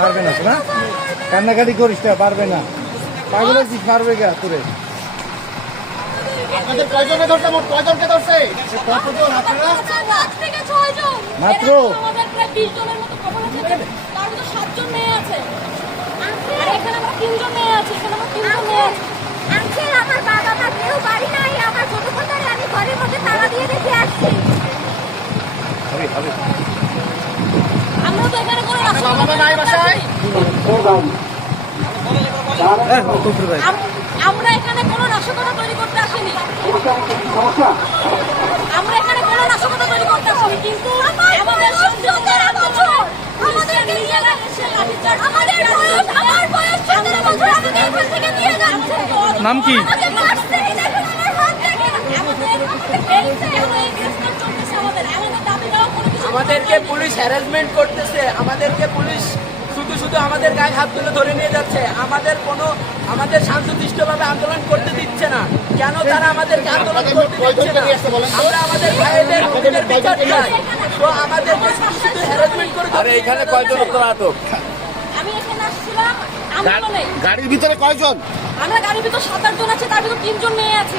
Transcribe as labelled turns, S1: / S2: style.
S1: মারবে না না? কান্নাকাটি করিস না পারবে না। পাগল আছিস পারবে গা তোরে।
S2: আপনাদের কয়জনকে ধরছে মোট কয়জনকে ধরছে
S1: কতজন আপনারা
S3: পাঁচ থেকে ছয় জন
S1: মাত্র?
S3: এরকম আমাদের প্রায় বিশ জনের মতো খবর আছে তার মধ্যে সাতজন মেয়ে আছে আর এখানে আমরা তিনজন মেয়ে আছে এখানে আমরা তিনজন মেয়ে আছে
S4: আঙ্কেল আমার বাবা মা কেউ বাড়ি নাই আমার ছোট কোথায় আমি ঘরের মধ্যে তালা দিয়ে রেখে আসছি
S3: আমরা তো এখানে কোনো
S2: বাবা মা নাই বাসায়?
S1: এই, কুকুর ভাই
S3: আম- আমরা এখানে কোনো নাশকতা তৈরি করতে আসিনি। আমরা এখানে কোনো নাশকতা তৈরি করতে আসিনি। কিন্তু আমাদের সন্তানদের আন্দোলন আমাদের নিজেরা এসে লাঠিচার্জ আমাদের বয়স আমার বয়স বছর আমাকে থেকে নিয়ে যাচ্ছে।
S1: নাম কি?
S5: আমাদেরকে পুলিশ হ্যারাসমেন্ট করতেছে আমাদেরকে পুলিশ শুধু শুধু আমাদের গায়ে হাত তুলে ধরে নিয়ে যাচ্ছে। আমাদের কোনো আমাদের শান্তশিষ্টভাবে আন্দোলন করতে দিচ্ছে না। কেন তারা আমাদেরকে আন্দোলন করতে দিচ্ছে না? আমরা আমাদের ভাইদের বোনদের বিচার চাই। তো আমাদেরকে শুধু শুধু হ্যারাসমেন্ট করে
S2: আরে এখানে কয়জন লোকরা আটক?
S3: আমি এখানে আসছিলাম
S2: গাড়ির ভিতরে কয়জন?
S3: আমরা গাড়ির ভিতর সাত আট জন আছে তার ভিতর তিনজন মেয়ে আছে।